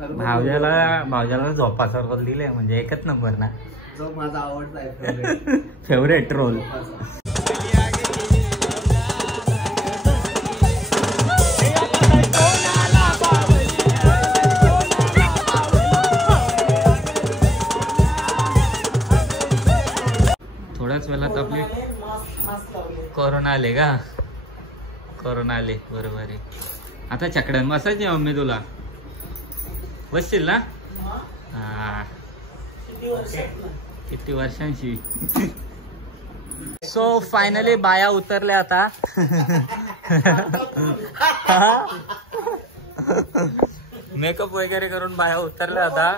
भावजाला झोपासवर दिले म्हणजे एकच नंबर ना, जो माझा आवडता आहे फेवरेट रोल. थोड्याच वेळात आपली कोरोना आले का, कोरोना आले बरोबर आहे. आता चकड्यान बसायची मम्मी तुला, बसशील ना? हा किती वर्षांची. सो फायनली बाया उतरल्या आता. मेकअप वगैरे करून बाया उतरल्या आता.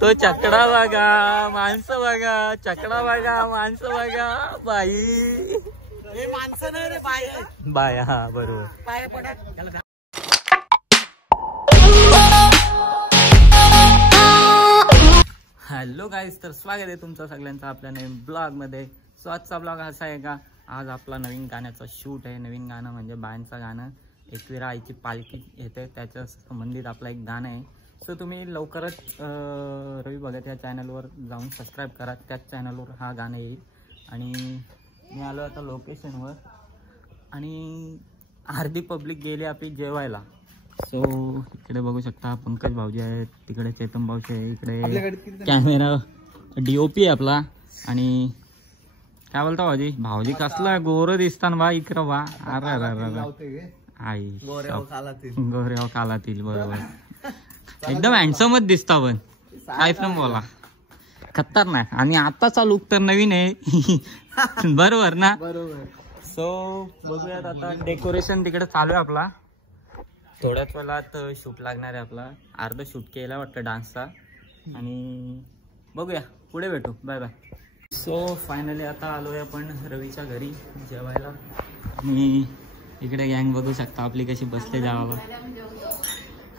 तो चकडा बघा, माणसं बघा, चकडा बघा, माणसं बघा. बाई माणसं नाही रे, बाया. हा बरोबर. हॅलो गाईज, तर स्वागत आहे तुमचं सगळ्यांचं आपल्या नवीन ब्लॉग मध्ये. सो आजचा ब्लॉग असा आहे का, आज आपला नवीन गाण्याचा शूट आहे. नवीन गाणं म्हणजे बायांचं गाणं, एकविरा आईची पालखी येते त्याच्या संबंधित आपलं एक गाणं आहे. सो तुम्ही लवकरच रवी भगत या चॅनलवर जाऊन सबस्क्राईब करा, त्याच चॅनलवर हा गाणं येईल. आणि मी आलो आता लोकेशनवर आणि अर्धी पब्लिक गेली आपली जेवायला. सो इकडे बघू शकता पंकज भाऊजी आहेत, तिकडे चेतन भाऊजी आहे, इकडे कॅमेरा DOP आहे आपला. आणि काय बोलता भाऊजी, भाऊजी कसला गोर दिसताना बा, इकडं बा. अरे अरे आई गोऱ्याव कालातील बरोबर. एकदम हँडसमच दिसता पण काय पण बोला, खतरनाक. आणि आताचा लुक तर नवीन आहे. बरोबर ना? बरोबर. सो बघूयात आता, डेकोरेशन तिकडे चालू आहे आपला. थोड्याच वेळात शूट लागणार आहे आपला. अर्ध शूट केला वाटतं डान्सचा. आणि बघूया पुढे भेटू. Bye bye. सो फायनली आता आलोय आपण रवीच्या घरी जेवायला. आणि इकडे गँग बघू शकता आपली कशी बसले जावा.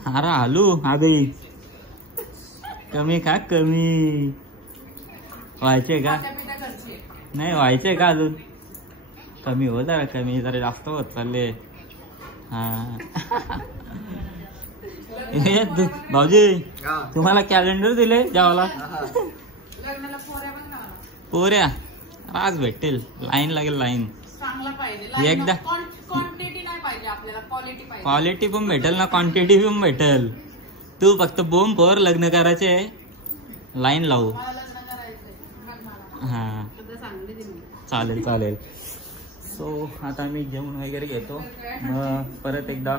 अरे आलू आधी कमी का, कमी व्हायचे का? नाही व्हायचे का अजून? कमी हो जरा, कमी जरा जास्त होत चालले. हा भाऊजी तुम्हाला कॅलेंडर दिले जेवायला? पोऱ्या आज भेटेल, लाईन लागेल, लाईन. एकदा क्वालिटी पण भेटेल ना, क्वांटिटी पण भेटेल. तू फक्त बोंब पोर लग्न करायचे, लाईन लावू. हा चालेल चालेल. सो आता मी जेवण वगैरे घेतो, मग परत एकदा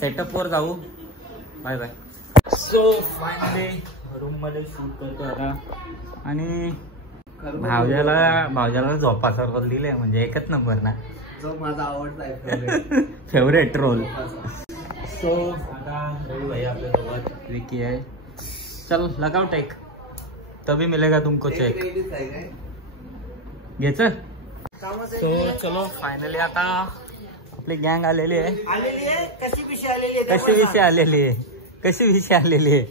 सेटअपवर जाऊ. Bye bye. So finally room मध्ये शूट करतो आता. आणि भावजाला झोपासवर दिले म्हणजे एकच नंबर ना, जो माझा आवडता आहे फेवरेट रोल. सो आता रवी भाई आपल्या सोबत, विकी आहे. चल लगाओ टेक, तभी मिलेगा तुमको चेक. घ्यायच. सो चलो फायनली आता आपली गँग आलेली आहे. कशी विषय आलेली आहे.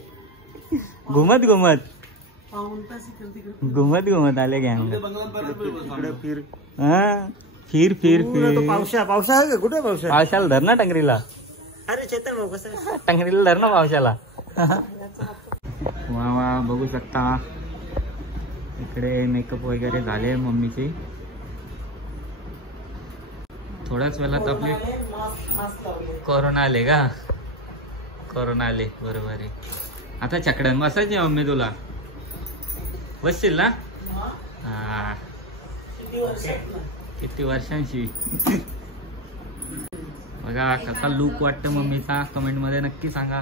घुमत आले गँग. हा फिर पावसा आहे कुठे? पावसाला धर ना टंगरीला. अरे चेतन भाऊ कसं टंगरीला धर ना पावसाला. वा वा बघू शकता इकडे मेकअप वगैरे झाले मम्मीची. थोड्याच वेळात आपली कोरोना आले का, कोरोना आले बरोबर आहे. आता चकड्यान बसायची मम्मी तुला, बसशील ना? हा किती वर्षांची. बघा कसा लुक वाटतं मम्मीचा, कमेंट मध्ये नक्की सांगा.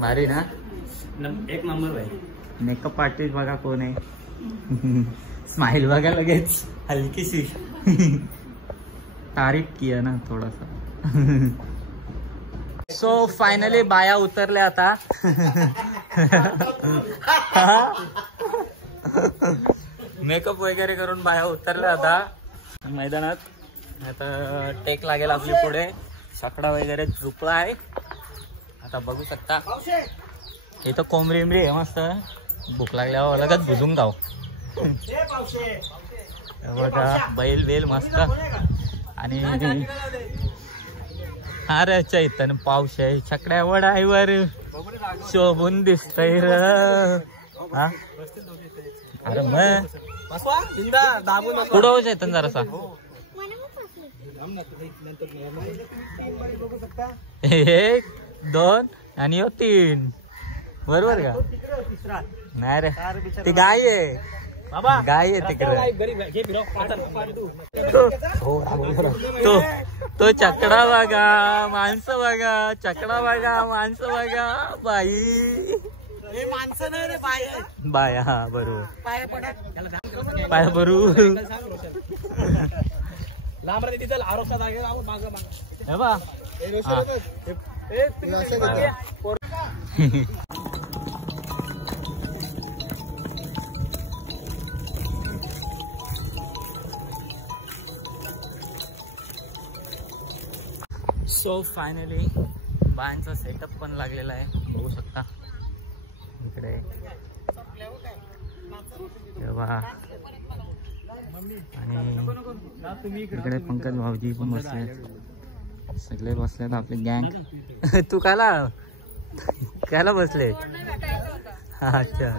भारी ना, एक नंबर भाई. मेकअप आर्टिस्ट बघा कोण आहे. स्माइल बघा लगेच हलकी सी. तारीफ किया ना थोडासा. सो फायनली बाया उतरल्या आता. मेकअप वगैरे करून बाया उतरल्या आता मैदानात. आता टेक लागेल आपली पुढे. छकडा वगैरे झुकला आहे. आता बघू शकता इथं कोंबडी इमरी आहे मस्त. भूक लागल्यावर लगेच भुजून गाव. बघा बैल बेल मस्त. आणि अरे चैतन पावश आहे छकड्या वडाईवर शोभून दिसतय र हा? अरे मग पुढं चैतन जरासा एक दोन आणि 3 बरोबर का नाही रे ती गाय आहे गाय आहे तिकडे तो चकडा बघा माणसं बघा चकडा बघा माणसं बघा बाई माणसं नाही रे बाय हा बरोबर पाय बरोबर लांब रे तिथं आरोग्यात हे बा सो फायनली बायांचा सेटअप पण लागलेला आहे बघू शकता इकडे आणि इकडे पंकज भाऊजी पण बसले सगळे बसलेत आपले गँग तू कायला बसले अच्छा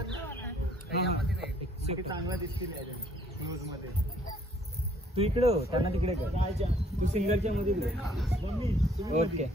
तू इकडे हो त्यांना तिकडे कर तू सिंगलच्या मध्ये ओके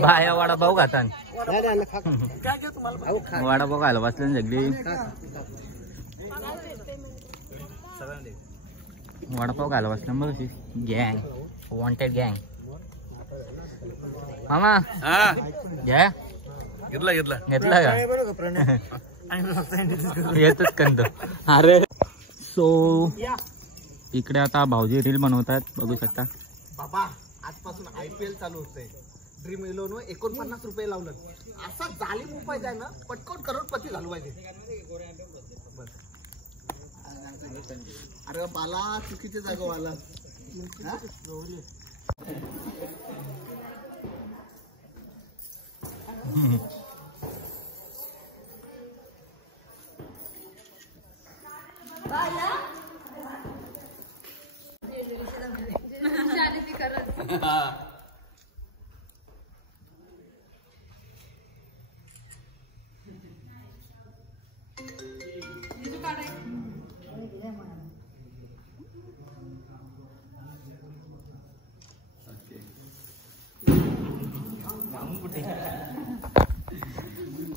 बाया वडापाव खातात वडापाव खायला बसले सगळी वडापाव खायला बसलं मग गँग वॉन्टेड गँग मामा घ्या घेतला का येतच कंद अरे सो इकडे आता भाऊजी रील बनवतात बघू शकता बाबा आजपासून IPL चालू होतंय ड्रीम इलेव्हन 49 रुपये लावलं असा जालीम उपाय द्या ना पटकन करोडपती झालो पाहिजे अरे बाला चुकीच्या जागेवाला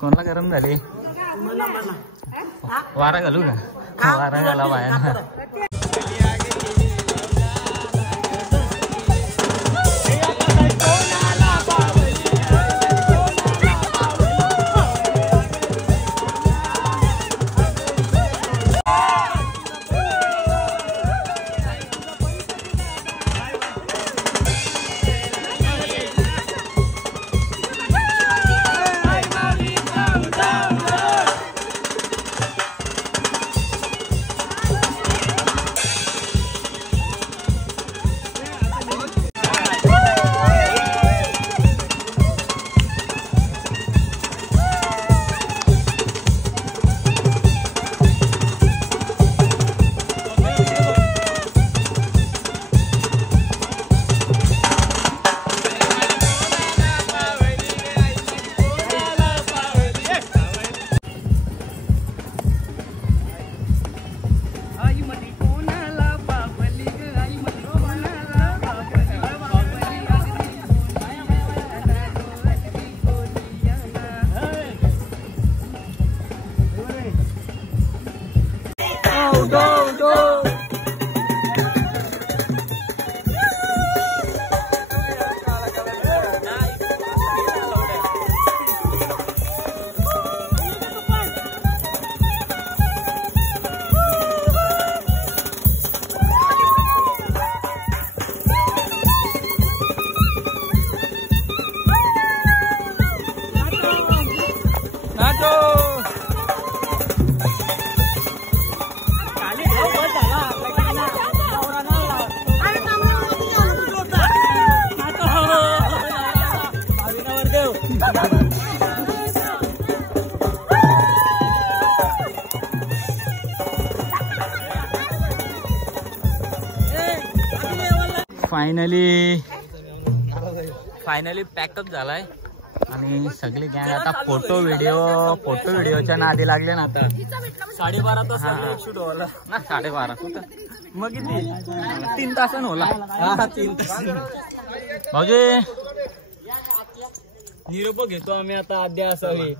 कोणाला गरम झाली वारा घालू का वारा घाला बाहेर फायनली पॅकअप झालाय आणि सगळी गँग आता फोटो व्हिडिओच्या नादी लागले ना आता 12:30 तास शूट होला ना 12:30 कुठं मग किती 3 तासानं होला 3 तास भाऊजी निरोप घेतो आम्ही आता आद्या असावी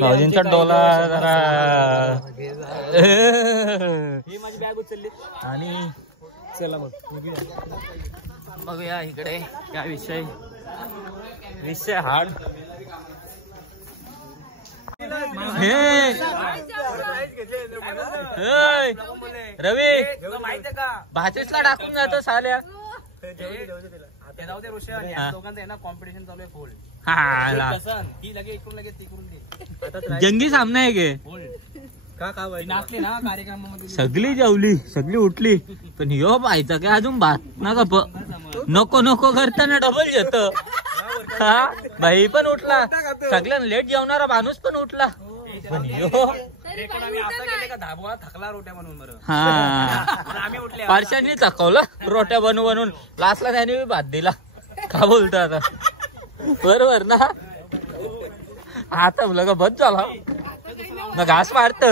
भाऊजींचा डोला जरा ही माझी बॅग उचलली आणि चला मग बघूया इकडे काय विषय हार्ड रवी भाचीसला टाकून जातो साल्या कॉम्पिटिशन चालू आहे फुल जंगी सामना आहे गे सगळी जेवली सगळी उठली पण ह्यो पाहायचा काय अजून भात ना गप नको करताना डबल येत भाई पण उठला सगळ्यांना लेट जेवणारा माणूस पण उठला पण ह्यो पारशांनी थकवलं रोट्या बनवून लास्टला त्याने भात दिला का बोलतो आता बरोबर ना आता लगा बस झाला ना घास मारत